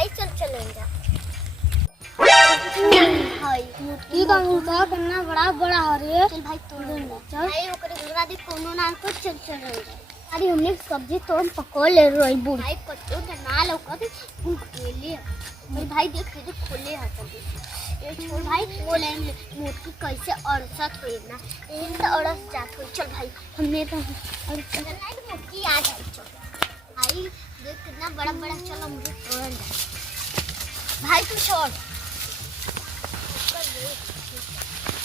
भाई चल चलेंगे। ये का मुर्गा कितना बड़ा बड़ा हो रही है। चल भाई तोड़ चल भाई ओकरे घुरा दे कोनो ना को चल चलेंगे। अरे हमने सब्जी तोड़ पकोड़ ले रही बूढ़ी भाई कटो ना लौकत भूख गेली। भाई भाई देख दे खोले हाथ दे ए छोड़ भाई वो ले मोटकी कैसे अड़सत हुई ना इन तो अड़स जात हुई। चल भाई हमने तो अड़सत नहीं मोटकी आ जाए। चल भाई देख कितना बड़ा बड़ा। चलो मुझे तोड़ भाई तू छोड़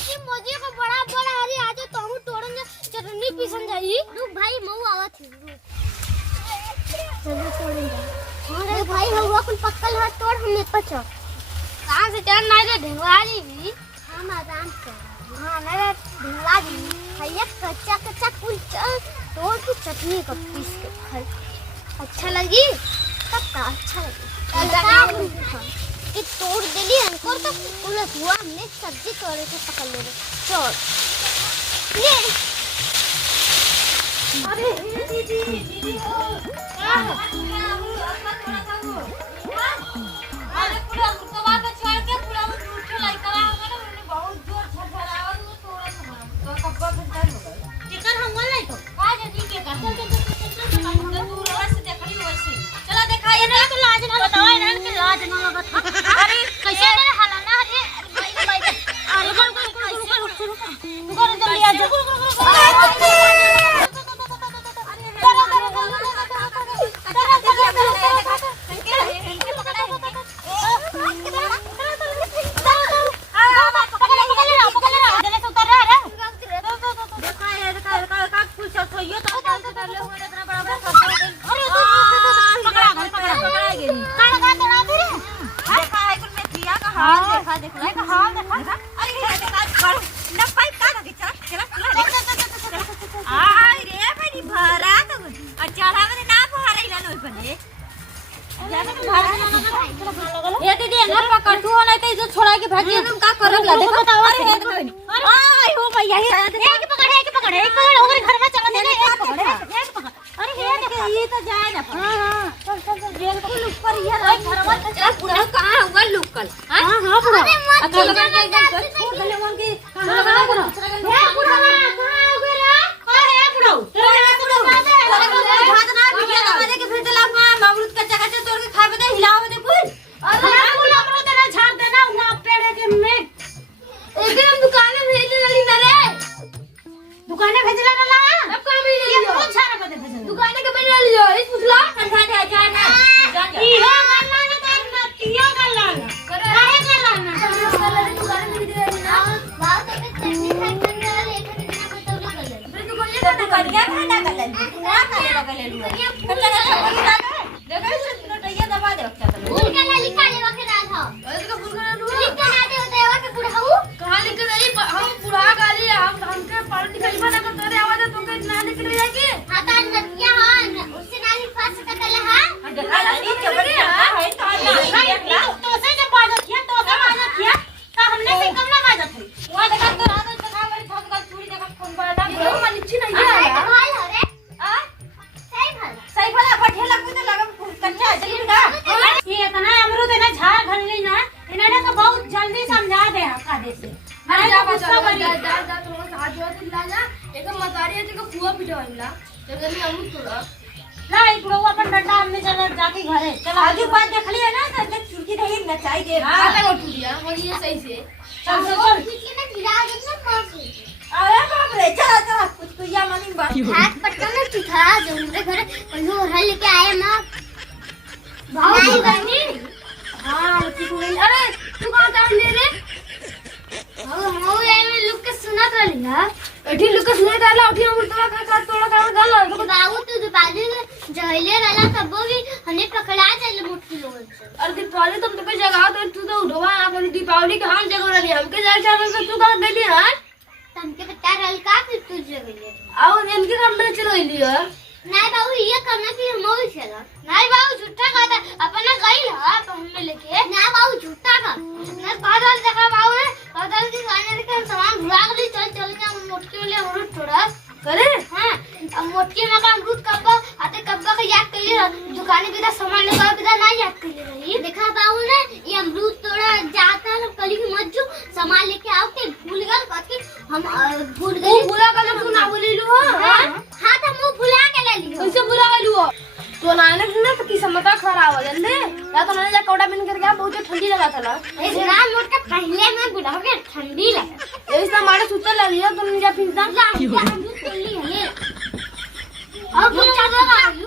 ये मुझे को बड़ा बड़ा हरी आज तो हम तोड़ेंगे चटनी पीसन जाई। रुक भाई मऊ आवत है रुक तोड़ेंगे। अरे भाई हवा कुल पक्कल है तोड़ हमने पचो कहां से डर नहीं रे ढेवाली भी हम आराम कर। हां मेरे ढेवाली भैया कच्चा कच्चा कुल तोड़ के चटनी को पीस के खाई अच्छा लगी तब का अच्छा लगी कि तोड़ देली अंकुर तो उलट हुआ। हमने सब्जी तोड़े के पकड़ ले चोर ये अरे दीदी दीदी हो अरे पूरा मुर्गा का छोड़ के पूरा उठे लाई करा ना बहुत जोर छड़छड़ावा वो तोड़े तो कब्बा घंटा हो गया चिकन हम लाई तो का जदी के का चल तू रोज से देखली वैसे चला दिखाइए ना तो लाज ना बताओ इन्हन के लाज ना लगत। अरे कैसे करे हलाना अरे भाई भाई अरे कर जल्दी आ जा छोड़ा के भागी तुम का करोगे देखो अरे आई हो भैया एक पकड़ ओकरे घर में चला दे एक पकड़ अरे ये तो जाए ना। हां चल चल बिल्कुल ऊपर ये घर में चला पूरा कहां हुआ लोकल। हां पूरा अकल लगा के एकदम छोड़ दे मन की लगा करो हे पूरा कहां हो गया अरे पूरा तेरे हाथ में हाथ ना बिया दबा के फिर चला मामरूद कच्चा कच्चा तोड़ के खावे दे हिलावे दे पूरी अरे पूरा अपना तेरा झाड़ देना वहां पेड़ के में एकदम दुकान में भेज डाली ना रे दुकान में भेजला ना अब का मिल लियो ये बहुत सारा बदे भेजला दुकान के भेज लियो इस पुछला ठंडा दे जा ना ई हो गल्ला ना करना तिया गल्ला ना काहे गल्ला ना दुकान में दे ना बात में चटनी खाई करने वाले एक दिन बतौली कर ले फिर तू बोलिए तो कर क्या खाना कर ले ना खाने लगा ले लू कच्चा कच्चा बोल ना देखो इस नोटिया दबा दे क्या कर भूल के ना लिखा लेवा के ना था इसका भूल के ना लिख के ना दे देवा के बुढ़ाऊ कहां लिख के नहीं हम बुढ़ा गाली हमके पढ़ निकल बना कर तोरे आवाज तो के ना निकल जाएगी हां ता नतिया हां उससे ना लिखा सकत है हां देखा नहीं चबरे है तो से जब बाजत किया तो से बाजत किया तो हमने से कम ना बाजत थी वो देखा तो रात में देखा मेरी ठोक का चूड़ी देखा फोन बड़ा ये मन अच्छी नहीं है भाई अरे आ सही भला पठेला को तो लगा कच्चा जल्दी का ये इतना अमरूद है ना झाड़ घलनी ना इन्होंने तो बहुत जल्दी समझा दे आपका देसी अरे जा बच्चा जा तुम हाथ जोड़ के ला जा एक मतारी है जो कुआ पिटवाइला जब मैं अमरूद तोड़ा ला एक लोग अपन डंडा हमने चला जाके घरे चल आजू बात देख लिया ना तो चुटकी नहीं नचाई दे हां लगा टूटिया और ये सही से चल चल किसी ने गिरा देना कौन अरे बाप रे चला चला कुछ तो या मनी बात हाथ पटका में चिखा जो मेरे घर कोई हल लेके आया ना भाव नहीं करनी हां अरे तू कहां जा ले रे हम ये में लुक के सुना कर लिया एठी लुक के सुना कर ला उठी हम तोड़ा का गल तो बाबू तू बाजू में जहले रहला तब भी हने पकड़ा चल मुट्ठी लोग अरे दीपावली तुम तो पे जगह तो तू तो उड़वा आ गई दीपावली के हम जगह रही हमके जा जा तू कहां गई हां तमके बता रहल का फिर तू जगह और इनके हम में चलो लियो नहीं बाबू ये करना कि हम भी चला नहीं बाबू झूठा खाता अपना गई हां तो हमने लेके ना बाबू झूठा का मैं बादल देखा बाबू ने बादल की गाने के सामान घुरा गई चल चल के हम मोटकी में ले अमरूद थोड़ा करे हां अब मोटकी में का अमरूद कब्बा आते कब्बा का याद कर लिया दुकान पे सामान लेकर ना याद कर लिया ये देखा बाबू ने ये अमरूद तोड़ा जाता है कल ही मत जो सामान लेके आओ के भूल गए कथी हम भूल गए वो भूला कर तू ना बोली लू हां तो हम भुला के ले लियो कैसे भूला गलू तो नाने ना तो की समता खराब हो जल्दी या तो मैंने जा कौड़ा बिन करके बहुत ठंडी लगा था ना इतना मोट का पहले में बुढ़ाओ के ठंडी लगा ऐसा मारे सुतल लगी हो तुम जा फिरता ला हम खोली है अब चलो